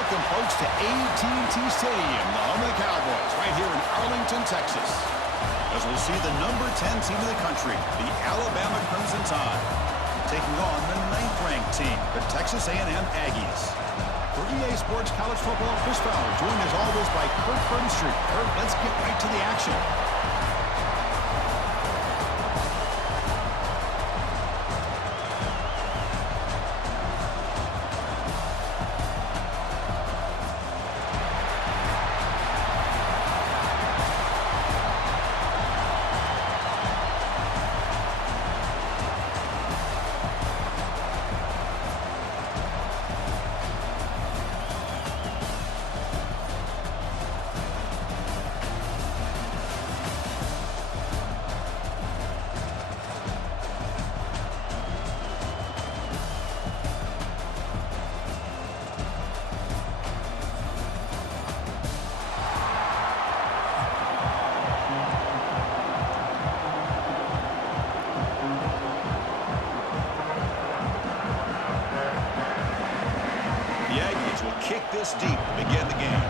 Welcome, folks, to AT&T Stadium, the home of the Cowboys, right here in Arlington, Texas. As we'll see the number 10 team in the country, the Alabama Crimson Tide, taking on the 9th-ranked team, the Texas A&M Aggies. For EA Sports College Football, Chris Fowler, joined as always by Kirk Burnstreet. Kirk, let's get right to the action. Kick this deep to begin the game.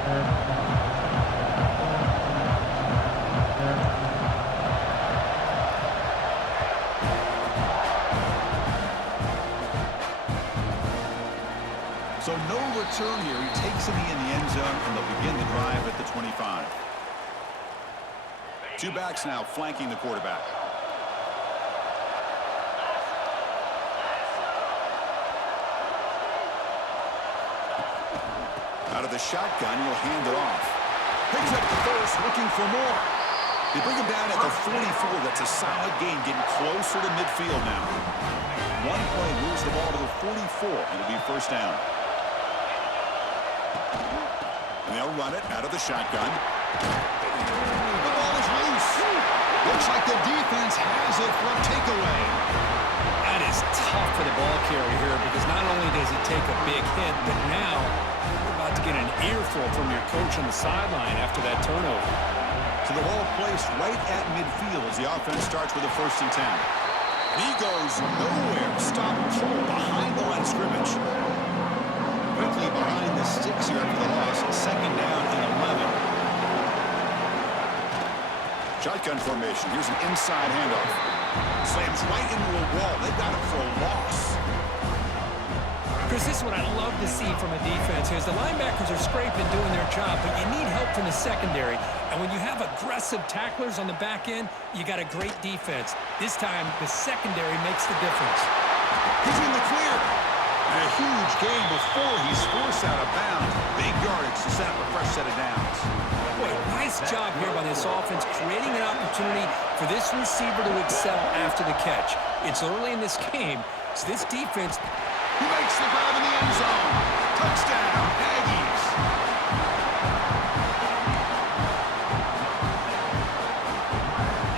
So no return here. He takes it in the end zone, and they'll begin the drive at the 25. Two backs now flanking the quarterback. Out of the shotgun, he'll hand it off. Picks up the first, looking for more. They bring him down at the 44. That's a solid gain, getting closer to midfield now. One play moves the ball to the 44, and it'll be first down. And they'll run it out of the shotgun. The ball is loose. Looks like the defense has it for a takeaway. That is tough for the ball carrier here because not only does he take a big hit, but now you're about to get an earful from your coach on the sideline after that turnover. So the ball placed right at midfield as the offense starts with a 1st and 10. And he goes nowhere. Stop cold behind the line of scrimmage. Quickly behind the sticks here for the loss. 2nd down and 11. Shotgun formation. Here's an inside handoff. Slams right into a wall. They've got it for a loss. Chris, this is what I love to see from a defense is the linebackers are scraping, doing their job, but you need help from the secondary. And when you have aggressive tacklers on the back end, you got a great defense. This time, the secondary makes the difference. He's in the clear. And a huge gain before he's forced out of bounds. Big yardage to set up a fresh set of downs. Boy, nice job here by this offense, creating an opportunity for this receiver to excel after the catch. It's early in this game, so this defense... He makes the grab in the end zone. Touchdown, Aggies.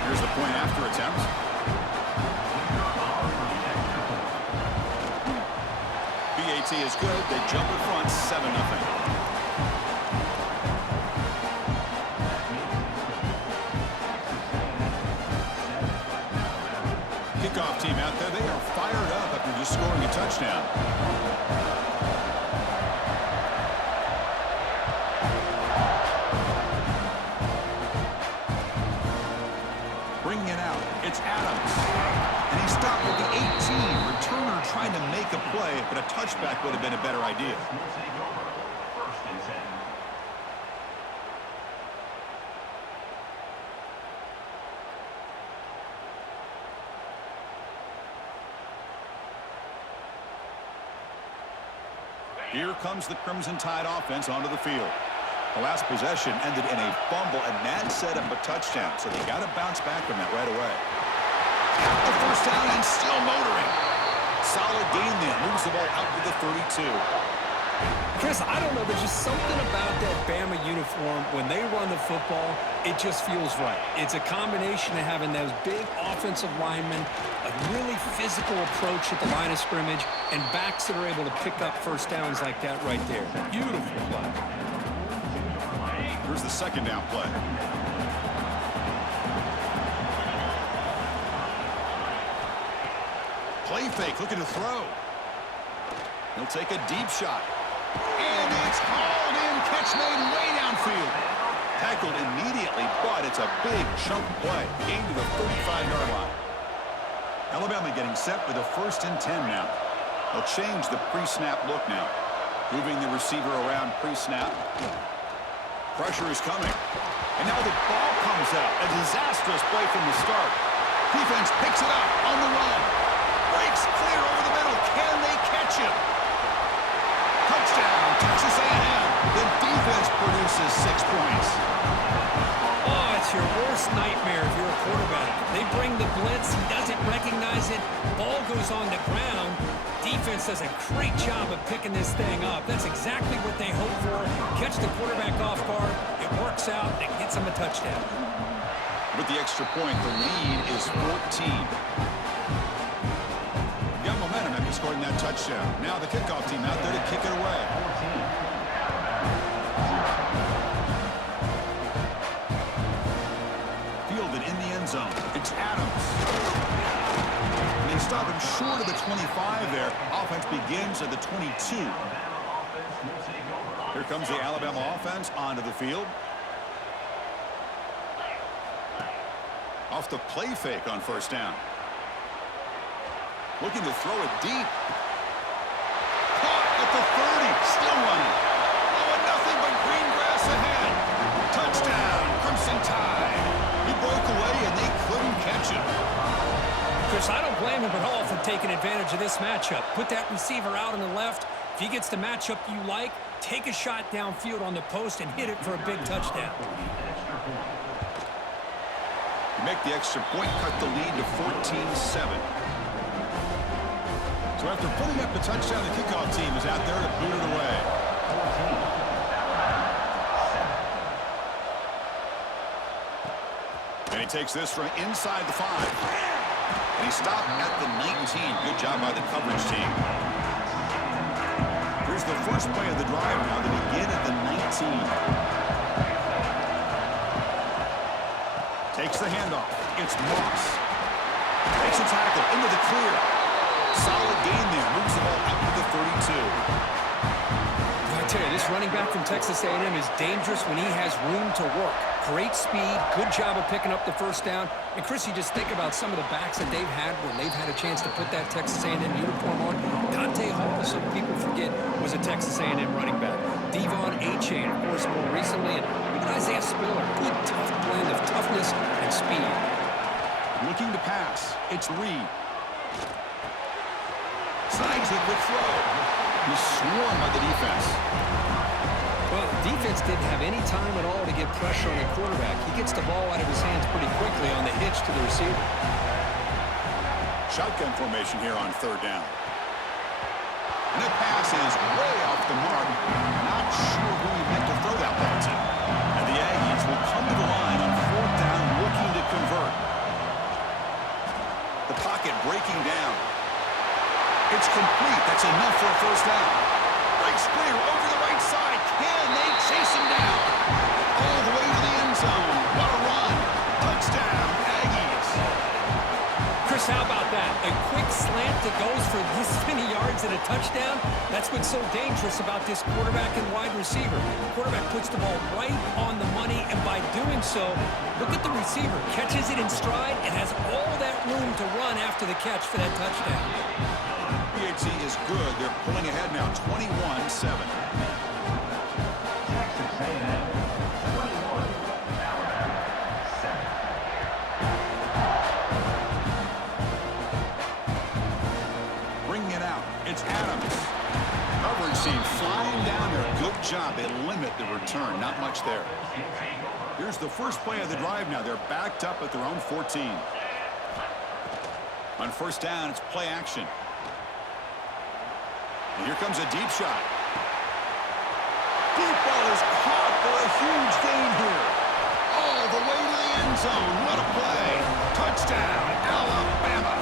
Here's the point after attempt. BAT is good. They jump in front, 7-0. Kickoff team out there. They are fired up after just scoring a touchdown. Bringing it out. It's Adams. And he stopped at the 18. Returner trying to make a play, but a touchback would have been a better idea. Here comes the Crimson Tide offense onto the field. The last possession ended in a fumble, and that set up a touchdown, so they got to bounce back from that right away. The first down and still motoring. Solid gain then. Moves the ball out to the 32. Chris, I don't know. There's just something about that Bama uniform. When they run the football, it just feels right. It's a combination of having those big offensive linemen, a really physical approach at the line of scrimmage, and backs that are able to pick up first downs like that right there. Beautiful play. Here's the 2nd down play. Play fake, looking to throw. He'll take a deep shot. And and it's hauled in. Catch made way downfield. Tackled immediately, but it's a big chunk play. Gain to the 35-yard line. Alabama getting set with a 1st and 10 now. They'll change the pre-snap look now. Moving the receiver around pre-snap. Pressure is coming. And now the ball comes out. A disastrous play from the start. Defense picks it up on the run. Breaks clear over the middle. Can they catch him? Touchdown, Texas A&M. The defense produces 6 points. Oh, it's your worst nightmare if you're a quarterback. They bring the blitz. He doesn't recognize it. Ball goes on the ground. Defense does a great job of picking this thing up. That's exactly what they hope for. Catch the quarterback off guard. It works out. It gets him a touchdown. With the extra point, the lead is 14. Got momentum after scoring that touchdown. Now the kickoff team out there to kick it away. Fielded in the end zone. It's Adams. And they stop him short of the 25 there. Offense begins at the 22. Here comes the Alabama offense onto the field. Off the play fake on 1st down. Looking to throw it deep. Caught at the 30. Still running. Oh, and nothing but green grass ahead. Touchdown, Crimson Tide. He broke away and they couldn't catch him. Chris, I don't blame him at all for taking advantage of this matchup. Put that receiver out on the left. If he gets the matchup you like, take a shot downfield on the post and hit it for a big touchdown. Make the extra point, cut the lead to 14-7. So after putting up the touchdown, the kickoff team is out there to boot it away. And he takes this from inside the 5. And he stopped at the 19. Good job by the coverage team. Here's the first play of the drive now. They begin at the 19. Takes the handoff. It's Moss. Makes a tackle into the clear. Solid gain there. Moves the ball out to the 32. I tell you, this running back from Texas A&M is dangerous when he has room to work. Great speed. Good job of picking up the 1st down. And, Chris, you just think about some of the backs that they've had when they've had a chance to put that Texas A&M uniform on. Dante Hall, some people forget, was a Texas A&M running back. Devon Achane, of course, more recently. And even Isaiah Spiller. Good, tough blend of toughness and speed. Looking to pass. It's Reed. Slides with the throw. He's swarmed by the defense. Well, the defense didn't have any time at all to get pressure on the quarterback. He gets the ball out of his hands pretty quickly on the hitch to the receiver. Shotgun formation here on 3rd down. And the pass is way off the mark. Not sure who he meant to throw that ball to. And the Aggies will come to the line on 4th down, looking to convert. The pocket breaking down. It's complete. That's enough for a 1st down. Breaks clear over the right side. Can they chase him down? All the way to the end zone. What a run. Touchdown, Aggies. Chris, how about that? A quick slant that goes for this many yards and a touchdown. That's what's so dangerous about this quarterback and wide receiver. Quarterback puts the ball right on the money, and by doing so, look at the receiver. Catches it in stride and has all that room to run after the catch for that touchdown. PHC is good. They're pulling ahead now, 21-7. Bringing it out. It's Adams. Coverage team flying down there. Good job. They limit the return. Not much there. Here's the first play of the drive now. They're backed up at their own 14. On 1st down, it's play action. And here comes a deep shot. Deep ball is caught for a huge gain here. All the way to the end zone. What a play. Touchdown, Alabama.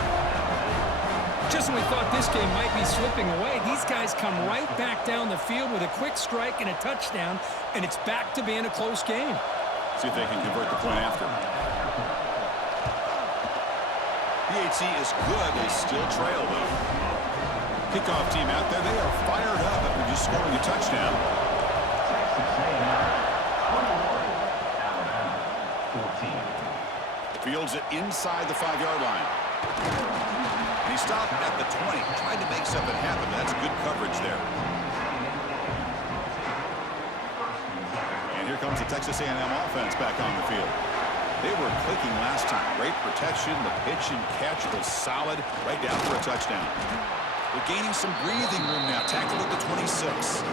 Just when we thought this game might be slipping away, these guys come right back down the field with a quick strike and a touchdown, and it's back to being a close game. See if they can convert the point after. PHC is good. They still trail, though. Kickoff team out there. They are fired up after just scoring a touchdown. Fields it inside the 5-yard line. And he stopped at the 20. Tried to make something happen. That's good coverage there. And here comes the Texas A&M offense back on the field. They were clicking last time. Great protection. The pitch and catch was solid. Right down for a touchdown. They're gaining some breathing room now. Tackled at the 26.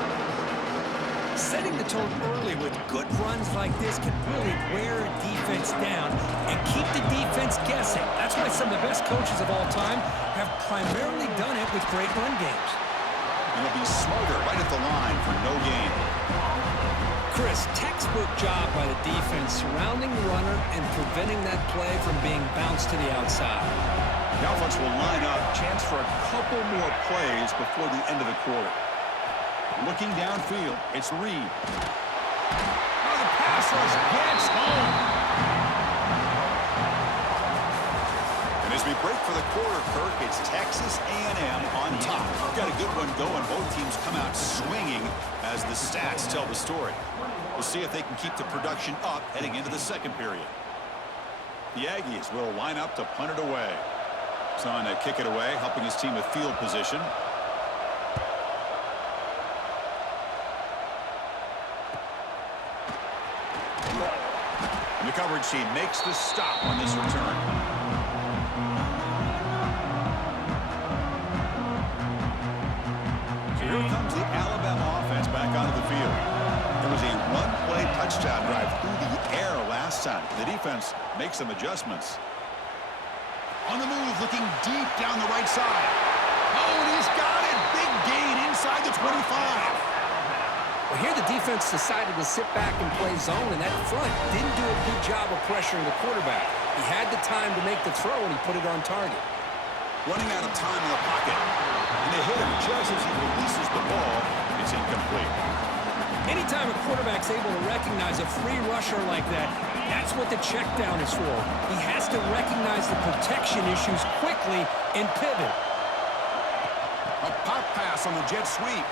Setting the tone early with good runs like this can really wear a defense down and keep the defense guessing. That's why some of the best coaches of all time have primarily done it with great run games. And he'll be smarter right at the line for no gain. Chris, textbook job by the defense surrounding the runner and preventing that play from being bounced to the outside. The offense will line up. Chance for a couple more plays before the end of the quarter. Looking downfield, it's Reed. Oh, the pass rush gets home. And as we break for the quarter, Kirk, it's Texas A&M on top. We've got a good one going. Both teams come out swinging as the stats tell the story. We'll see if they can keep the production up heading into the second period. The Aggies will line up to punt it away. He's on to kick it away, helping his team with field position. The coverage team makes the stop on this return. So here comes the Alabama offense back onto the field. There was a one-play touchdown drive through the air last time. The defense makes some adjustments. On the move, looking deep down the right side. Oh, and he's got it. Big gain inside the 25. Well, here the defense decided to sit back and play zone, and that front didn't do a good job of pressuring the quarterback. He had the time to make the throw, and he put it on target. Running out of time in the pocket. And they hit him just as he releases the ball. It's incomplete. Anytime a quarterback's able to recognize a free rusher like that, that's what the check down is for. He has to recognize the protection issues quickly and pivot. A pop pass on the jet sweep.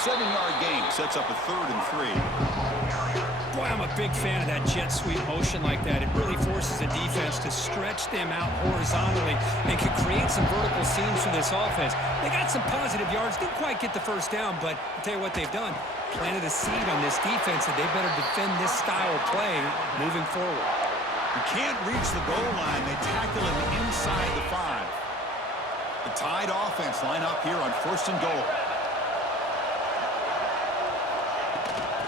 7-yard gain sets up a 3rd and 3. Boy, I'm a big fan of that jet sweep motion like that. It really forces the defense to stretch them out horizontally and can create some vertical seams for this offense. They got some positive yards, didn't quite get the first down, but I'll tell you what they've done. Planted a seed on this defense, and they better defend this style of play moving forward. You can't reach the goal line. They tackle him inside the 5. The Tide offense line up here on 1st and goal.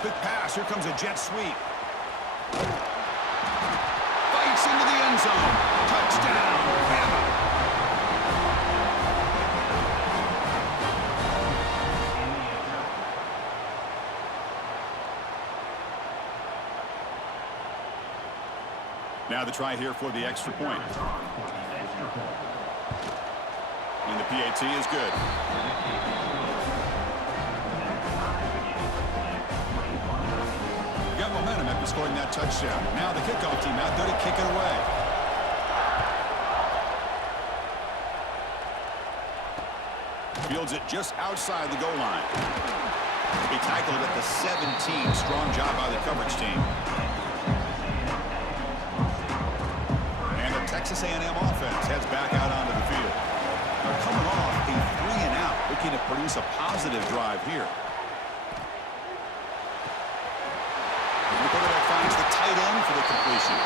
Quick pass. Here comes a jet sweep. Bites into the end zone. Touchdown, Bama. Now the try here for the extra point. And the PAT is good. Got momentum after scoring that touchdown. Now the kickoff team out there to kick it away. Fields it just outside the goal line. He tackled at the 17. Strong job by the coverage team. And the Texas A&M offense heads back out onto the field. They're coming off a 3-and-out, looking to produce a positive drive here. The quarterback finds the tight end for the completion.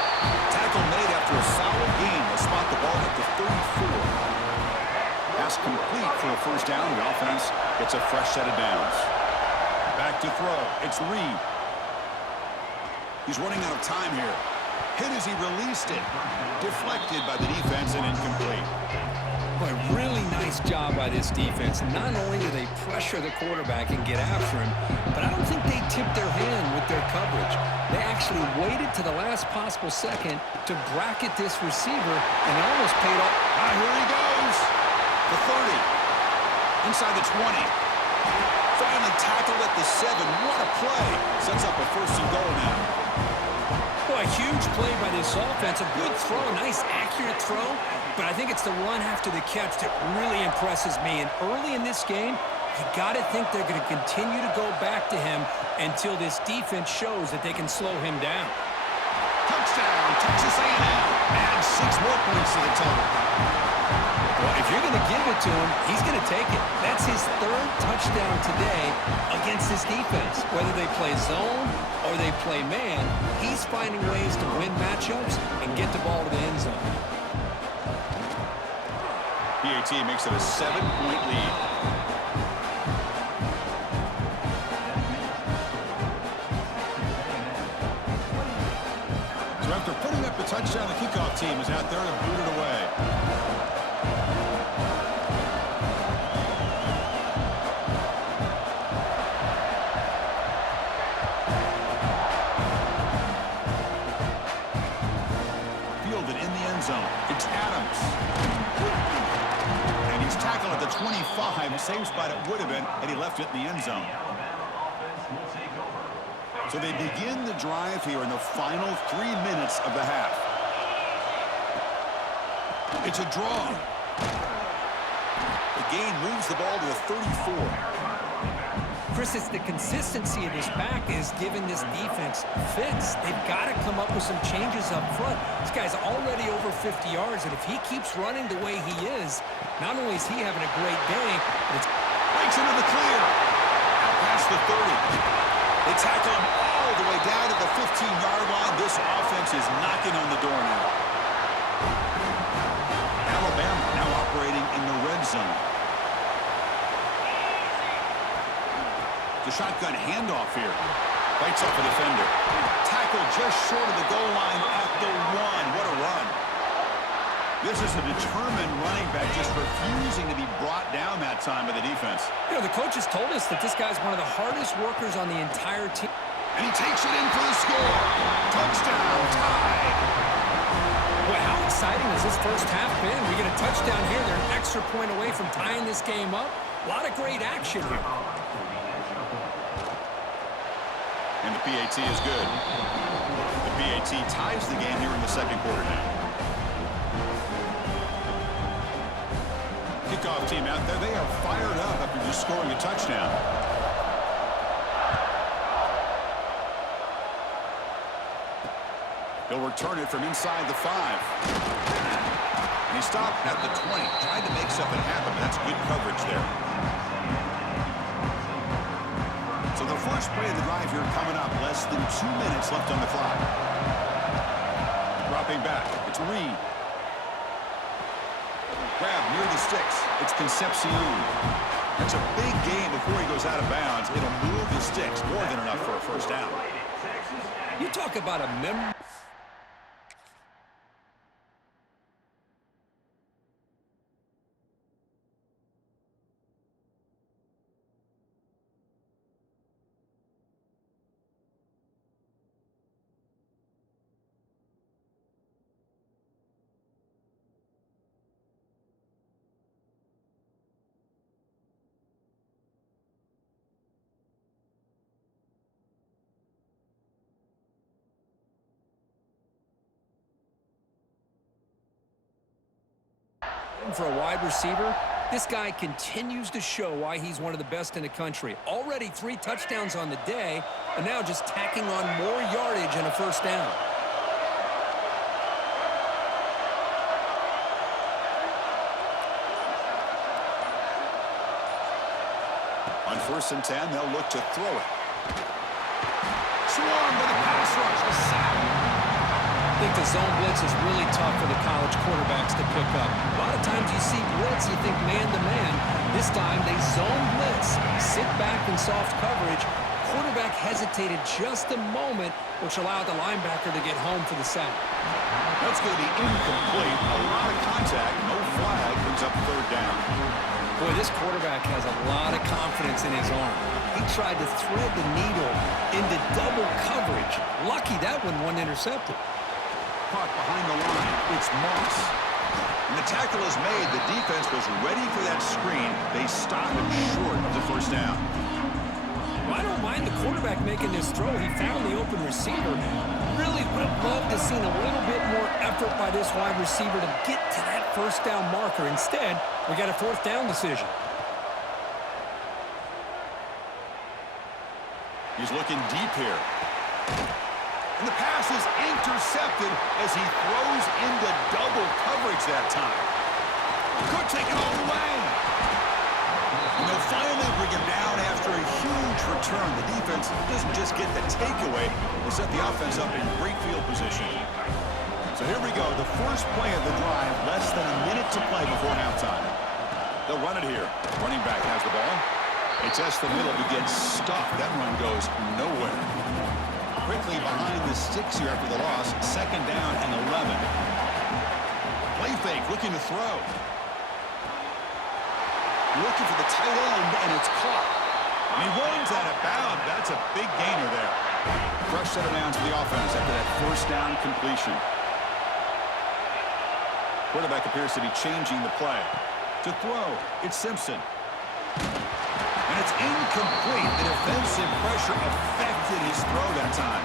Tackle made after a solid gain. They'll spot the ball at the 34. Pass complete for a first down. The offense gets a fresh set of downs. Back to throw. It's Reed. He's running out of time here. Hit as he released it. Deflected by the defense and incomplete. Boy, really nice job by this defense. Not only do they pressure the quarterback and get after him, but I don't think they tipped their hand with their coverage. They actually waited to the last possible second to bracket this receiver, and it almost paid off. Ah, here he goes. The 30. Inside the 20. Finally tackled at the 7. What a play. Sets up a 1st and goal now. Boy, Boy, a huge play by this offense. A good throw, a nice accurate throw. But I think it's the run after the catch that really impresses me. And early in this game, you got to think they're going to continue to go back to him until this defense shows that they can slow him down. Touchdown, Texas A&M. Add 6 more points to the total. Well, if you're going to give it to him, he's going to take it. That's his 3rd touchdown today against this defense. Whether they play zone or they play man, he's finding ways to win matchups and get the ball to the end zone. PAT makes it a 7-point lead. So after putting up the touchdown, the kickoff team is out there to boot it away. Fielded in the end zone. It's Adams. And he's tackled at the 25, same spot it would have been had he left it in the end zone. So they begin the drive here in the final 3 minutes of the half. It's a draw. The gain moves the ball to the 34. Chris, it's the consistency of this back is giving this defense fits. They've got to come up with some changes up front. This guy's already over 50 yards, and if he keeps running the way he is, not only is he having a great day, but it's Breaks into the clear. Out past the 30. They tackle him all the way down to the 15-yard line. This offense is knocking on the door now. Alabama now operating in the red zone. The shotgun handoff here. Bites off a defender. Tackle just short of the goal line at the 1. What a run. This is a determined running back just refusing to be brought down that time by the defense. You know, the coaches told us that this guy's one of the hardest workers on the entire team. And he takes it in for the score. Touchdown, tied. Boy, how exciting has this first half been? We get a touchdown here. They're an extra point away from tying this game up. A lot of great action here. And the PAT is good. The PAT ties the game here in the second quarter now. Kickoff team out there, they are fired up after just scoring a touchdown. He'll return it from inside the 5. And he stopped at the 20, tried to make something happen, but that's good coverage there. So the first play of the drive here coming up, less than 2 minutes left on the clock. Dropping back, it's Reed. Grab near the sticks. It's Concepcion. That's a big game before he goes out of bounds. It'll move the sticks. More than enough for a first down. You talk about a member. For a wide receiver, this guy continues to show why he's one of the best in the country. Already 3 touchdowns on the day, and now just tacking on more yardage and a first down. On 1st and 10, they'll look to throw it. Swarmed by the pass rush. The sack. I think the zone blitz is really tough for the college quarterbacks to pick up. A lot of times you see blitz, you think man-to-man. This time they zone blitz, sit back in soft coverage. Quarterback hesitated just a moment, which allowed the linebacker to get home for the sack. That's going to be incomplete. A lot of contact. No flag. Brings up 3rd down. Boy, this quarterback has a lot of confidence in his arm. He tried to thread the needle into double coverage. Lucky that one wasn't intercepted. Caught behind the line. It's Moss. And the tackle is made. The defense was ready for that screen. They stop him short of the first down. Well, I don't mind the quarterback making this throw. He found the open receiver. Really would have loved to seen a little bit more effort by this wide receiver to get to that first down marker. Instead, we got a fourth down decision. He's looking deep here. And the pass is intercepted as he throws into double coverage that time. Could take it all the way. And they'll finally bring him down after a huge return. The defense doesn't just get the takeaway, they set the offense up in great field position. So here we go, the first play of the drive, less than a minute to play before halftime. They'll run it here. Running back has the ball. He tests the middle, he gets stuffed. That run goes nowhere. Quickly behind the sticks here after the loss, second down and 11. Play fake, looking to throw. Looking for the tight end, and it's caught. And he runs out of bounds. That's a big gainer there. Fresh set of downs for the offense after that first down completion. Quarterback appears to be changing the play. To throw, it's Simpson. And it's incomplete. The defensive pressure affected his throw that time.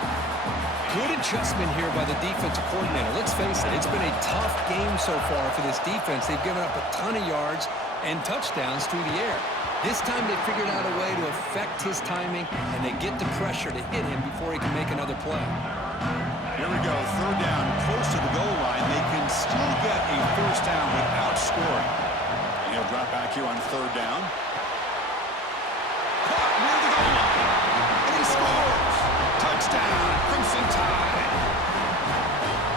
Good adjustment here by the defensive coordinator. Let's face it, it's been a tough game so far for this defense. They've given up a ton of yards and touchdowns through the air. This time they figured out a way to affect his timing, and they get the pressure to hit him before he can make another play. Here we go, third down, close to the goal line. They can still get a first down without scoring. And he'll drop back here on third down. Caught near the goal line. And he scores. Touchdown, Crimson Tide.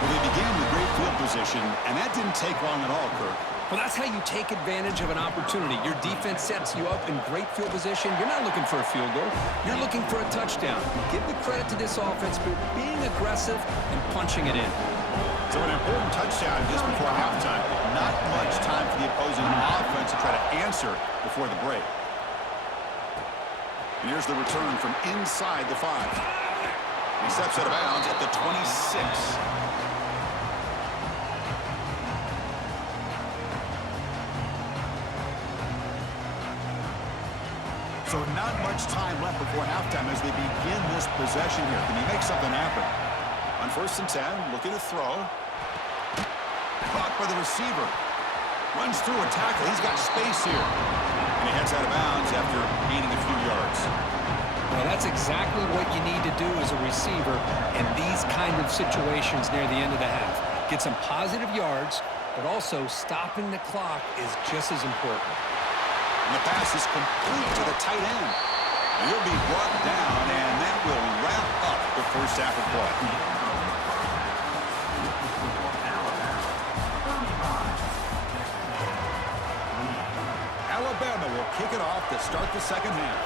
Well, they began with great field position, and that didn't take long at all, Kirk. Well, that's how you take advantage of an opportunity. Your defense sets you up in great field position. You're not looking for a field goal. You're looking for a touchdown. Give the credit to this offense for being aggressive and punching it in. So an important touchdown just before halftime. Not much time for the opposing offense to try to answer before the break. And here's the return from inside the 5. He steps out of bounds at the 26. So not much time left before halftime as they begin this possession here. Can he make something happen? On 1st and 10, looking to throw. Caught by the receiver. Runs through a tackle. He's got space here. And he heads out of bounds after gaining a few yards. Well, that's exactly what you need to do as a receiver in these kind of situations near the end of the half. Get some positive yards, but also stopping the clock is just as important. And the pass is complete to the tight end. And he'll be brought down, and that will wrap up the first half of play. Alabama will kick it off to start the second half.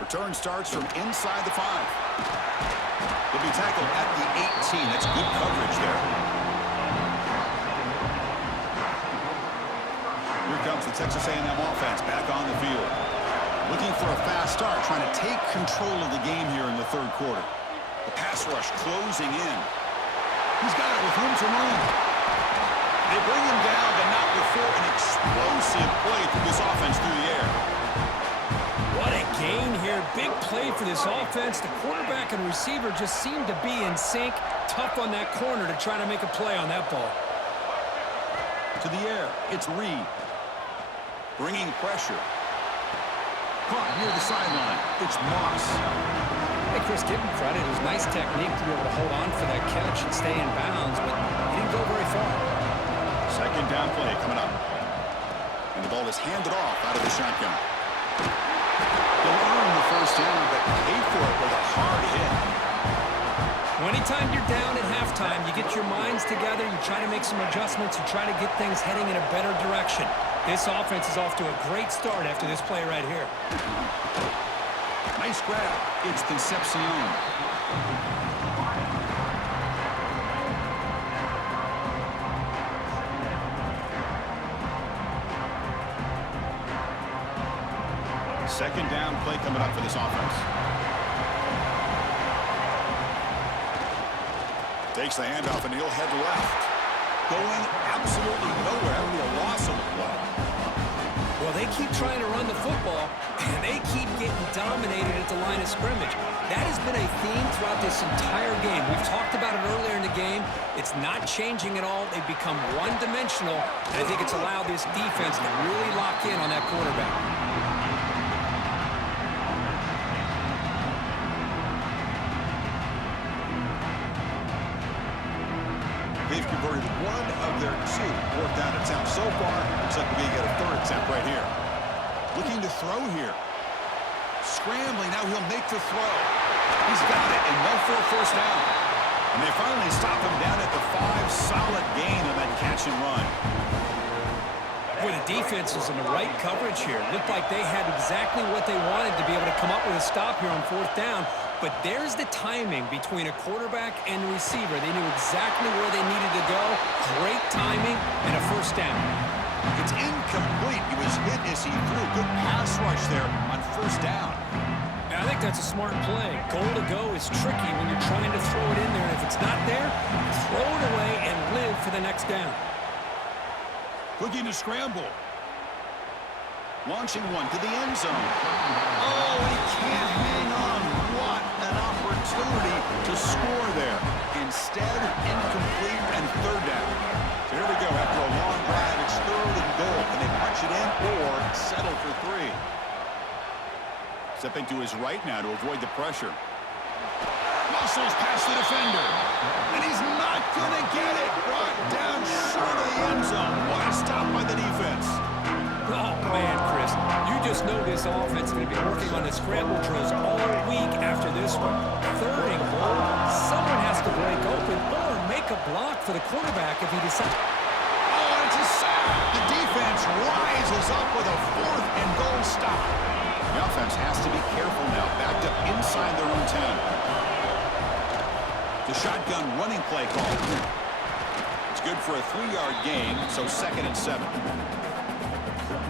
Return starts from inside the 5. He'll be tackled at the 18. That's good coverage there. Here comes the Texas A&M offense back on the field. Looking for a fast start, trying to take control of the game here in the third quarter. The pass rush closing in. He's got it with room to run. They bring him down, but not before an explosive play through this offense through the air. What a gain here. Big play for this offense. The quarterback and receiver just seem to be in sync. Tough on that corner to try to make a play on that ball. To the air, it's Reed. Bringing pressure. Caught near the sideline. It's Moss. Hey, Chris, give him credit. It was nice technique to be able to hold on for that catch and stay in bounds, but he didn't go very far. Second down play coming up. And the ball is handed off out of the shotgun. They'll earn the first down, but pay for it with a hard hit. Well, anytime you're down at halftime, you get your minds together, you try to make some adjustments, you try to get things heading in a better direction. This offense is off to a great start after this play right here. Nice grab. It's Concepcion. Second down play coming up for this offense. Takes the handoff and he'll head left. going absolutely nowhere with a loss on the play. Well, they keep trying to run the football, and they keep getting dominated at the line of scrimmage. That has been a theme throughout this entire game. We've talked about it earlier in the game. It's not changing at all. They've become one-dimensional, and I think it's allowed this defense to really lock in on that quarterback. They've converted one of their two fourth down attempts so far. Looks like we're going to get a third attempt right here. Looking to throw here. Scrambling, now he'll make the throw. He's got it, and no for a first down. And they finally stop him down at the 5. Solid gain on that catch and run. Boy, the defense was in the right coverage here. Looked like they had exactly what they wanted to be able to come up with a stop here on fourth down. But there's the timing between a quarterback and the receiver. They knew exactly where they needed to go. Great timing and a first down. It's incomplete. He was hit as he threw. Good pass rush there on first down. And I think that's a smart play. Goal to go is tricky when you're trying to throw it in there. And if it's not there, throw it away and live for the next down. Looking to scramble. Launching one to the end zone. Oh, he can't hang on. What an opportunity to score there. Instead, incomplete and third down. So here we go. After a long drive, it's 3rd and goal. Can they punch it in or settle for 3? Stepping to his right now to avoid the pressure. Muscles past the defender. And he's not going to get it. Brought down short of the end zone. What a stop by the defense. Oh, man, Chris, you just know this offense is going to be working on the scramble drills all week after this one. 3rd and goal, someone has to break open or make a block for the quarterback if he decides. Oh, and it's a sack. The defense rises up with a 4th and goal stop. The offense has to be careful now. Backed up inside their own 10. The shotgun running play call. It's good for a 3-yard gain, so 2nd and 7.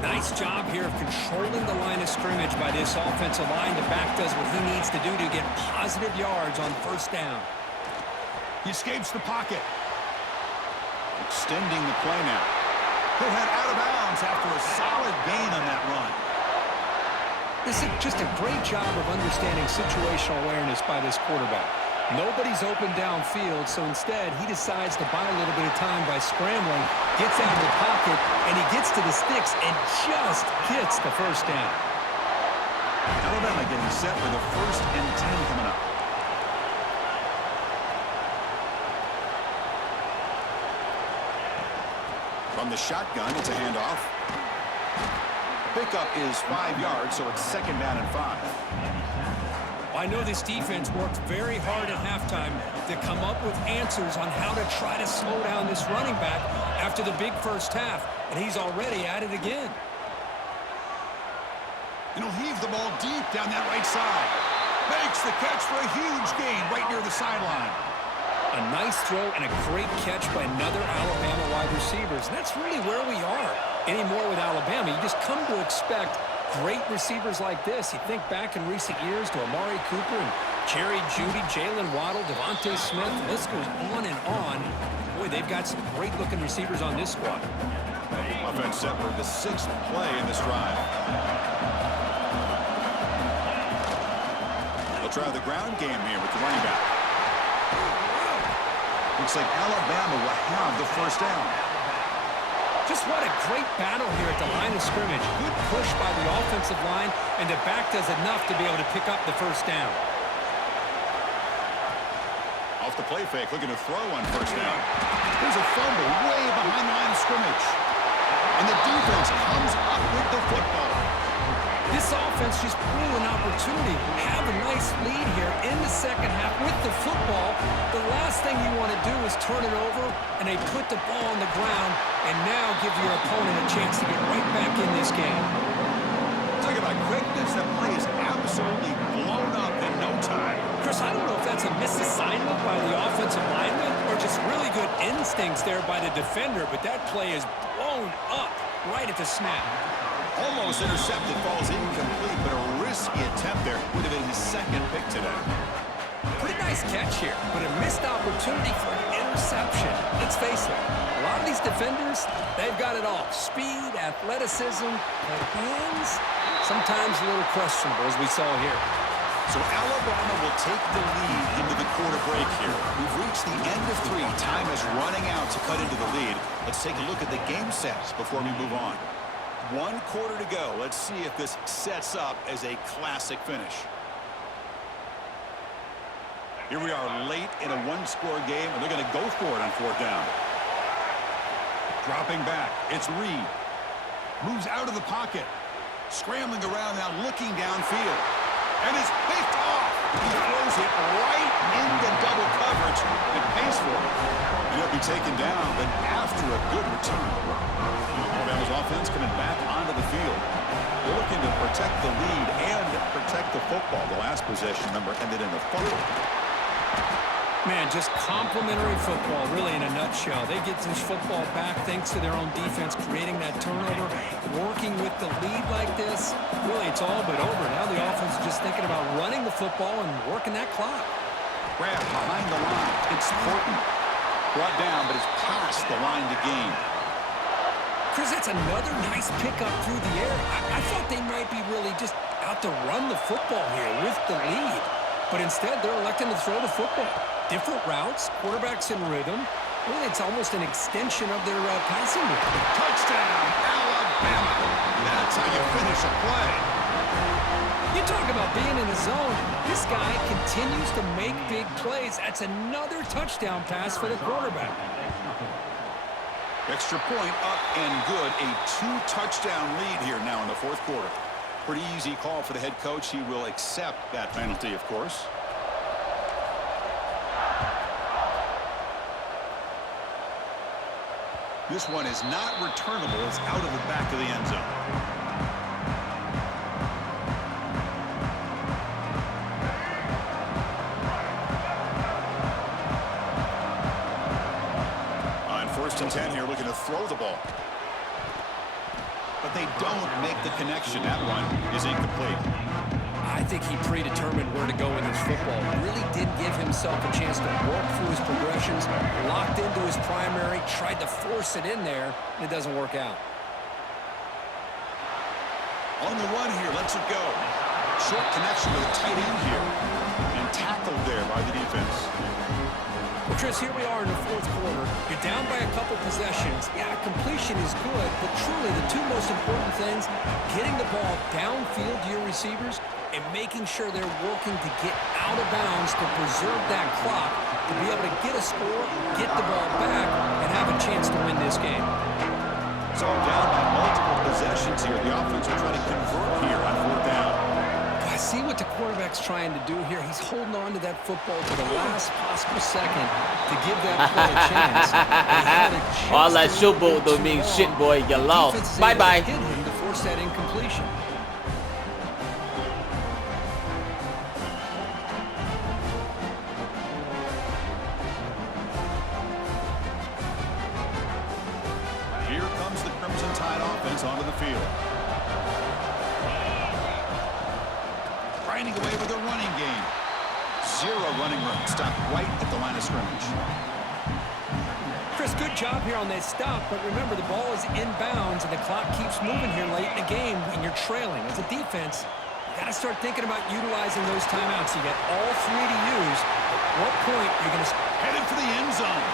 Nice job here of controlling the line of scrimmage by this offensive line. The back does what he needs to do to get positive yards on first down. He escapes the pocket. Extending the play now. He'll head out of bounds after a solid gain on that run. This is just a great job of understanding situational awareness by this quarterback. Nobody's open downfield, so instead he decides to buy a little bit of time by scrambling, gets out of the pocket, and he gets to the sticks and just gets the first down. Alabama getting set for the 1st and 10 coming up. From the shotgun, it's a handoff. Pickup is 5 yards, so it's 2nd down and 5. I know this defense worked very hard at halftime to come up with answers on how to try to slow down this running back after the big first half, and he's already at it again. And he'll heave the ball deep down that right side. Makes the catch for a huge gain right near the sideline. A nice throw and a great catch by another Alabama wide receivers. And that's really where we are anymore with Alabama. You just come to expect great receivers like this. You think back in recent years to Amari Cooper and Jerry Jeudy, Jalen Waddle, Devontae Smith. The list goes on and on. Boy, they've got some great-looking receivers on this squad. Offense set for the 6th play in this drive. They'll try the ground game here with the running back. Looks like Alabama will have the first down. Just what a great battle here at the line of scrimmage. Good push by the offensive line, and the back does enough to be able to pick up the first down. Off the play fake, looking to throw on first down. There's a fumble way behind the line of scrimmage. And the defense comes up with the football. This offense just blew an opportunity. Have a nice lead here in the second half with the football. The last thing you want to do is turn it over, and they put the ball on the ground and now give your opponent a chance to get right back in this game. Talk about quickness. That play is absolutely blown up in no time. Chris, I don't know if that's a misassignment by the offensive lineman or just really good instincts there by the defender, but that play is blown up right at the snap. Almost intercepted, falls incomplete, but a risky attempt there. Would have been his 2nd pick today. Pretty nice catch here, but a missed opportunity for an interception. Let's face it, a lot of these defenders, they've got it all. Speed, athleticism, but hands, sometimes a little questionable, as we saw here. So Alabama will take the lead into the quarter break here. We've reached the end of 3. Time is running out to cut into the lead. Let's take a look at the game sets before we move on. 1 quarter to go. Let's see if this sets up as a classic finish. Here we are late in a 1-score game, and they're going to go for it on 4th down. Dropping back. It's Reed. Moves out of the pocket. Scrambling around now, looking downfield. And it's picked off. He throws it right into double coverage and pays for it. And he'll be taken down, but after a good return. Alabama's offense coming back onto the field. They're looking to protect the lead and protect the football. The last possession number ended in a fumble. Man, just complimentary football, really, in a nutshell. They get this football back thanks to their own defense, creating that turnover, working with the lead like this. Really, it's all but over. Now the offense is just thinking about running the football and working that clock. Grab behind the line. It's Horton. Brought down, but it's past the line to gain. Chris, that's another nice pickup through the air. I thought they might be really just out to run the football here with the lead. But instead, they're electing to throw the football. Different routes, quarterbacks in rhythm. Really, it's almost an extension of their passing game. Touchdown, Alabama. That's how you finish a play. You talk about being in the zone. This guy continues to make big plays. That's another touchdown pass for the quarterback. Extra point up and good. A 2-touchdown lead here now in the 4th quarter. Pretty easy call for the head coach. He will accept that penalty, of course. This one is not returnable. It's out of the back of the end zone. On 1st and 10 here, looking to throw the ball. But they don't make the connection. That one is incomplete. I think he predetermined where to go in this football. Really did give himself a chance to work through his progressions, locked into his primary, tried to force it in there, and it doesn't work out. On the run here, lets it go. Short connection with a tight end here. And tackled there by the defense. Well, Chris, here we are in the 4th quarter. You're down by a couple possessions. Yeah, completion is good, but truly the 2 most important things, getting the ball downfield to your receivers and making sure they're working to get out of bounds to preserve that clock, to be able to get a score, get the ball back, and have a chance to win this game. So down by multiple possessions here. The offense will try to convert here on 4th down. I see what the quarterback's trying to do here. He's holding on to that football to the last possible second to give that play a chance. All that showboat don't mean shit, boy. You lost. Bye-bye. Hit him to force that incompletion. Here comes the Crimson Tide offense onto the field. Grinding away with a running game. 0 running room. Stopped right at the line of scrimmage. Chris, good job here on that stop, but remember the ball is inbounds and the clock keeps moving here late in the game and you're trailing. As a defense, you got to start thinking about utilizing those timeouts. You got all 3 to use. At what point are you going to... Headed for the end zone.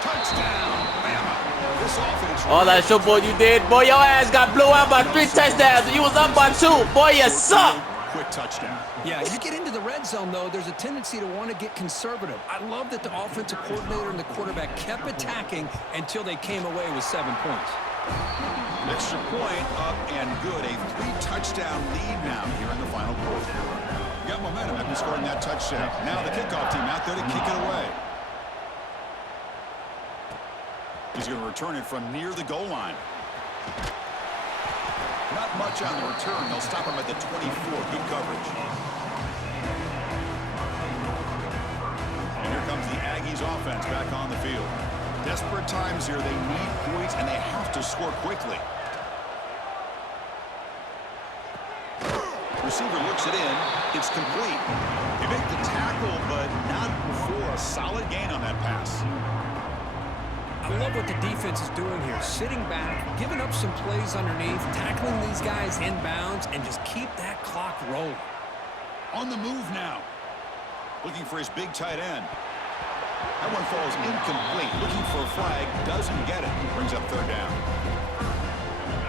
Touchdown, Bama. This offense... All that showboat you did, boy, your ass got blown out by 3 touchdowns and you was up by 2. Boy, you suck. Quick touchdown. Yeah, you get into the red zone, though, there's a tendency to want to get conservative. I love that the offensive coordinator and the quarterback kept attacking until they came away with 7 points. Extra point up and good. A 3-touchdown lead now here in the final quarter. You got momentum after scoring that touchdown. Now the kickoff team out there to kick it away. He's going to return it from near the goal line. Not much on the return. They'll stop him at the 24. Good coverage. And here comes the Aggies offense back on the field. Desperate times here. They need points, and they have to score quickly. Receiver looks it in. It's complete. They make the tackle, but not before a solid gain on that pass. I love what the defense is doing here. Sitting back, giving up some plays underneath, tackling these guys inbounds, and just keep that clock rolling. On the move now. Looking for his big tight end. That one falls incomplete. Looking for a flag. Doesn't get it. Brings up third down.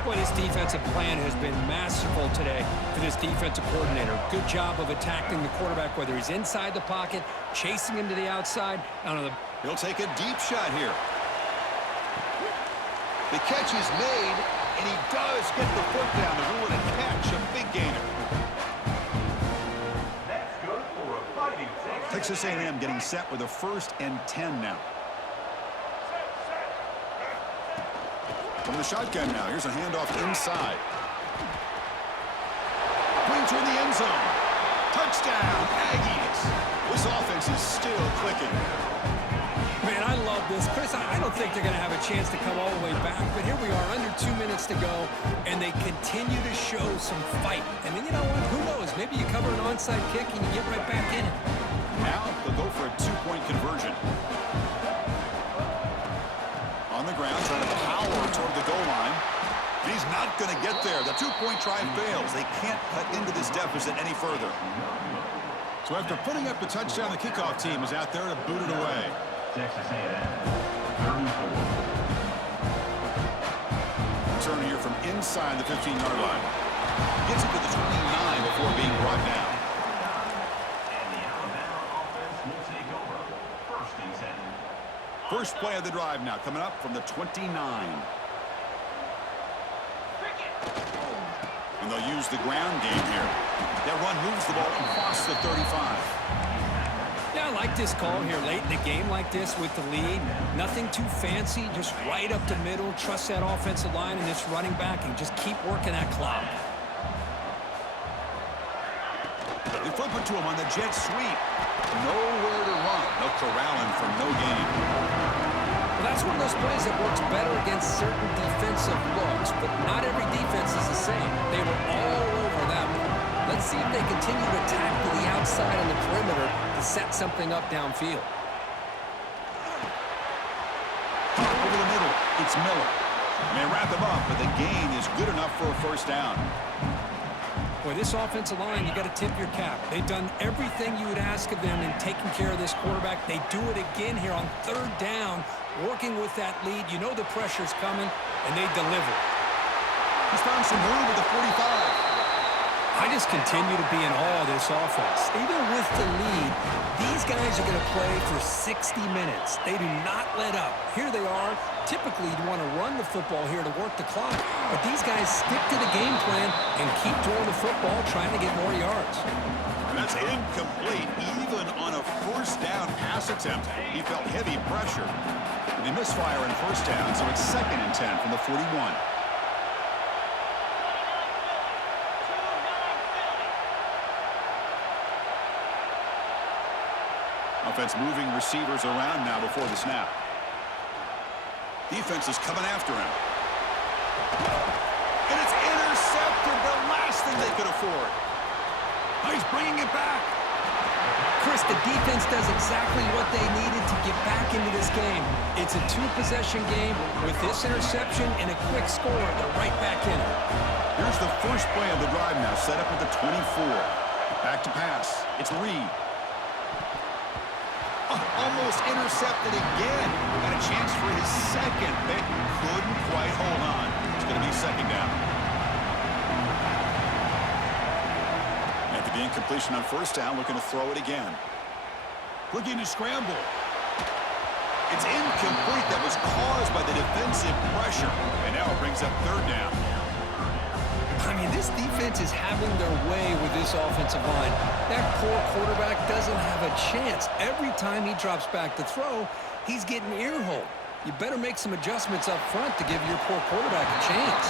Boy, this defensive plan has been masterful today for this defensive coordinator. Good job of attacking the quarterback, whether he's inside the pocket, chasing him to the outside. He'll take a deep shot here. The catch is made, and he does get the foot down to rule it a catch, a big gainer. That's good for a fighting Texas A&M getting set with a 1st and 10 now. From the shotgun now, here's a handoff inside. Going toward the end zone. Touchdown, Aggies. This offense is still clicking. Man, I love this. Chris, I don't think they're going to have a chance to come all the way back, but here we are, under 2 minutes to go, and they continue to show some fight. And then, you know what? Who knows? Maybe you cover an onside kick and you get right back in it. Now they'll go for a 2-point conversion. On the ground, trying to power toward the goal line. He's not going to get there. The 2-point try fails. They can't cut into this deficit any further. So after putting up the touchdown, the kickoff team is out there to boot it away. Texas A&M, 34. Turn here from inside the 15-yard line. Gets it to the 29 before being brought down. And the Alabama offense will take over. 1st and 10. First play of the drive now, coming up from the 29. And they'll use the ground game here. That run moves the ball across the 35. Yeah, I like this call here late in the game like this with the lead. Nothing too fancy, just right up the middle. Trust that offensive line and this running back and just keep working that clock. They flip it to him on the jet sweep. Nowhere to run. They'll corral him for no gain. Well, that's one of those plays that works better against certain defensive looks, but not every defense is the same. They were all over that one. Let's see if they continue to attack to the outside on the perimeter to set something up downfield. Over the middle, it's Miller. They wrap him up, but the gain is good enough for a 1st down. Boy, this offensive line, you got to tip your cap. They've done everything you would ask of them in taking care of this quarterback. They do it again here on 3rd down, working with that lead. You know the pressure's coming, and they deliver. He's found some room at the 45. I just continue to be in awe of this offense. Even with the lead, these guys are going to play for 60 minutes. They do not let up. Here they are. Typically, you'd want to run the football here to work the clock, but these guys stick to the game plan and keep throwing the football, trying to get more yards. That's incomplete, even on a 1st down pass attempt. He felt heavy pressure. And they misfire in 1st down, so it's 2nd and 10 from the 41. Offense moving receivers around now before the snap. Defense is coming after him. And it's intercepted, the last thing they could afford. Oh, he's bringing it back. Chris, the defense does exactly what they needed to get back into this game. It's a 2-possession game. With this interception and a quick score, they're right back in it. Here's the first play of the drive now, set up at the 24. Back to pass. It's Reed. Almost intercepted again. Got a chance for his 2nd, but couldn't quite hold on. It's going to be 2nd down. After the incompletion on 1st down, looking to throw it again. Looking to scramble. It's incomplete. That was caused by the defensive pressure. And now it brings up 3rd down. I mean, this defense is having their way with this offensive line. That poor quarterback doesn't have a chance. Every time he drops back to throw, he's getting ear-hole. You better make some adjustments up front to give your poor quarterback a chance.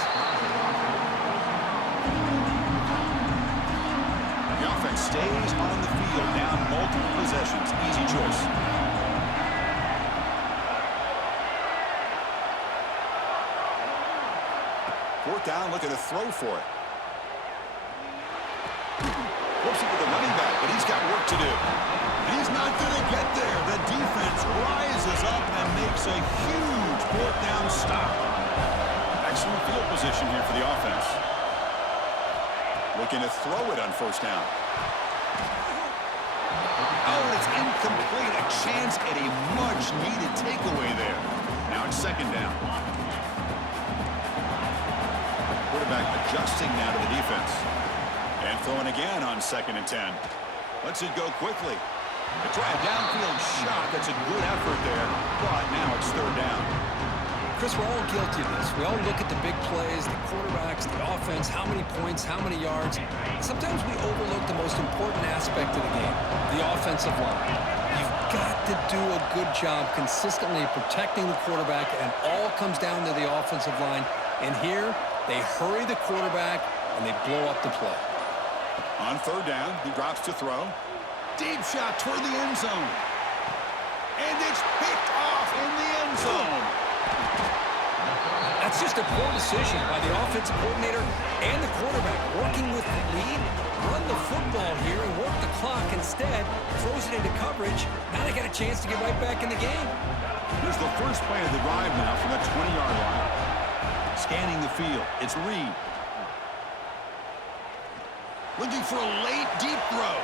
The offense stays on the field, down multiple possessions. Easy choice. Fourth down, looking to throw for it. flips it with the running back, but he's got work to do. He's not going to get there. The defense rises up and makes a huge fourth down stop. Excellent field position here for the offense. Looking to throw it on first down. Oh, it's incomplete. A chance at a much-needed takeaway there. Now it's second down. Quarterback adjusting now to the defense. And throwing again on 2nd and 10. Lets it go quickly. They try a downfield shot. That's a good effort there. But now it's third down. Chris, we're all guilty of this. We all look at the big plays, the quarterbacks, the offense, how many points, how many yards. Sometimes we overlook the most important aspect of the game, the offensive line. You've got to do a good job consistently protecting the quarterback, and all comes down to the offensive line. And here, they hurry the quarterback, and they blow up the play. On third down, he drops to throw. Deep shot toward the end zone. And it's picked off in the end zone. That's just a poor decision by the offensive coordinator and the quarterback. Working with the lead, run the football here and work the clock. Instead, throws it into coverage. Now they got a chance to get right back in the game. Here's the first play of the drive now from the 20-yard line. Scanning the field, it's Reed. Looking for a late, deep throw.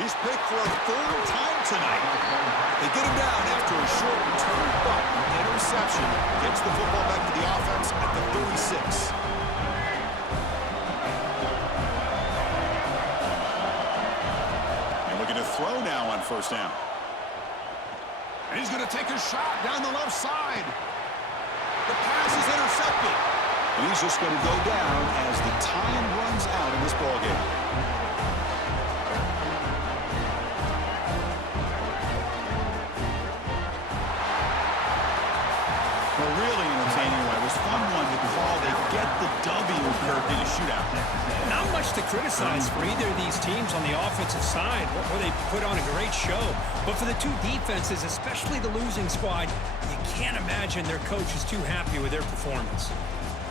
He's picked for a third time tonight. They get him down after a short return, but an interception gets the football back to the offense at the 36. And looking to throw now on first down. And he's going to take a shot down the left side. The pass is intercepted. And he's just going to go down as the time runs out in this ballgame. Well, really entertaining one. It was fun one to call. They get the W curved in a shootout. Not much to criticize for either of these teams on the offensive side, where they put on a great show. But for the two defenses, especially the losing squad, you can't imagine their coach is too happy with their performance.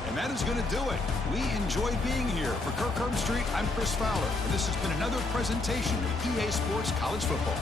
And that is going to do it. We enjoyed being here. For Kirk Herbstreit, I'm Chris Fowler. And this has been another presentation of EA Sports College Football.